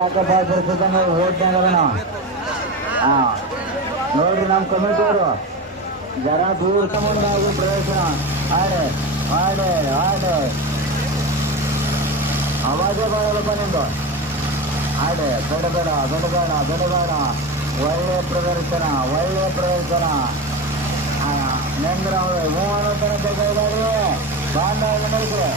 ಓದ್ತಾನ ನೋಡ್ರಿ ನಮ್ಮ ಕಮಿಟಿಯವರು ಜರ ದೂರ ಮುಂದಾಗಿ ಪ್ರದರ್ಶನ ಆಡೆ ಆಡೆ ಆಡೆ ಅವಾಜೇ ಬರಲ್ಲಪ್ಪ ನಿಂದು ಆಡೆ ಬಿಡಬೇಡ ಬಿಡಬೇಡ ಬಿಡಬೇಡ ಒಳ್ಳೆ ಪ್ರದರ್ಶನ ನೆಂದ್ರ ಅವರು ಮೂವತ್ತು ತನಕ ಕೈಗಾಡಿ ಬಾಂಧವ ನಡೆಸಿದೆ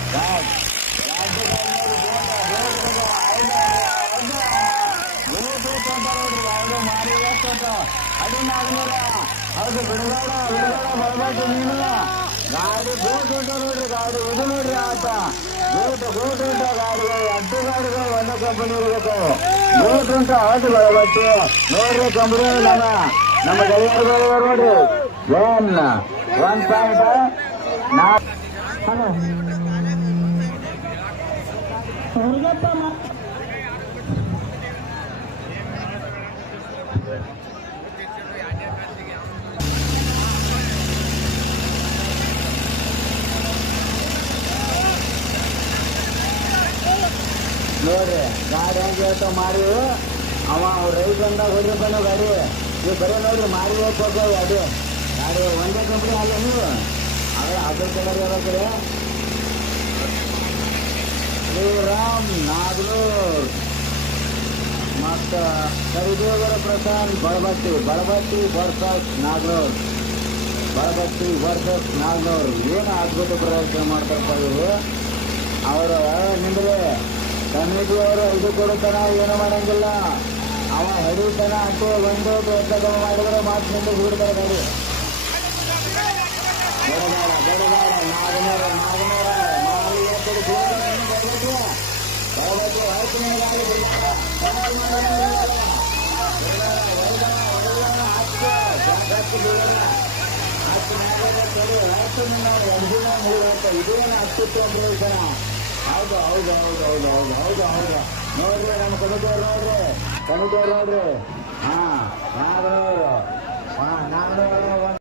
ಅದು ಬಿಡಬೇಡ ಬರಬೇಕು ನೀನು ಗಾಡಿ ಗೋಟ್ ಉಂಟ ನೋಡ್ರಿ ಗಾಡಿ ಇದು ನೋಡ್ರಿ ಆತ ಗೋಟ್ ಉಂಟ ಗಾಡಿಗಳು ಅಡ್ಡು ಗಾಡಿಗಳು ಒಂದೇ ಕಂಪನಿ ಇರಬೇಕು ಗೋಟ್ ಉಂಟ ಅದು ಬರಬೇಕು ನೋಡ್ರಿ ಕಂಪನಿ ನಮ್ಮ ಡ್ರೈವರ್ಗಳು ನೋಡ್ರಿ ಏನ್ 1.4 ನೋಡ್ರಿ ಗಾಡಿ ಹೆಂಗೆ ಹೇಳ್ತಾವ ಮಾರಿ ಅವ ರೈಟ್ ಅಂದಾಗ ಹೋಗಿ ಬಂದ ಗಾಡಿ ನೀವು ಬರೀ ನೋಡ್ರಿ ಮಾರಿ ಹೋಗ್ಬೇಕು ಗಾಡಿ ಗಾಡಿ ಒಂದೇ ಕಂಪ್ನಿ ಅಲ್ಲ ನೀವು ಅವೇ ಅದ್ರ ಕಡೆ ಹೇಳ್ಬೇಕ್ರಿ ಶ್ರೀರಾಮ್ ನಾಗನೂರ್ ಮತ್ತು ಕರಿದೇವರ ಪ್ರಸಾದ್ ಬಳಬಟ್ಟಿ ವರ್ಸಸ್ ನಾಗನೂರ್ ಏನು ಅದ್ಭುತ ಪ್ರದರ್ಶನ ಮಾಡ್ತಾರಪ್ಪ ಇವರು ಅವರು ನಿಂದ್ರೆ ಕಮಿಟಿಯವರು ಇದು ಕೊಡುತ್ತಾನ ಏನು ಮಾಡಂಗಿಲ್ಲ ಅವ ಹೊಡಿತಾನ ಅಂತ ಒಂದು ಪ್ರಯತ್ನ ಮಾಡಿದ್ರೆ ಮಾತು ಮುಂದೆ ಬಿಡ್ತಾರೆ ಗಾಡಿ ಇದೇನು ಅತ್ಯುತ್ತಮ ಪ್ರದರ್ಶನ ಹೌದು ನೋಡ್ರಿ ನಮ್ಮ ಕಮಿಟಿಯವ್ರು ನೋಡ್ರಿ ಹಾ ನಾಗನೂರು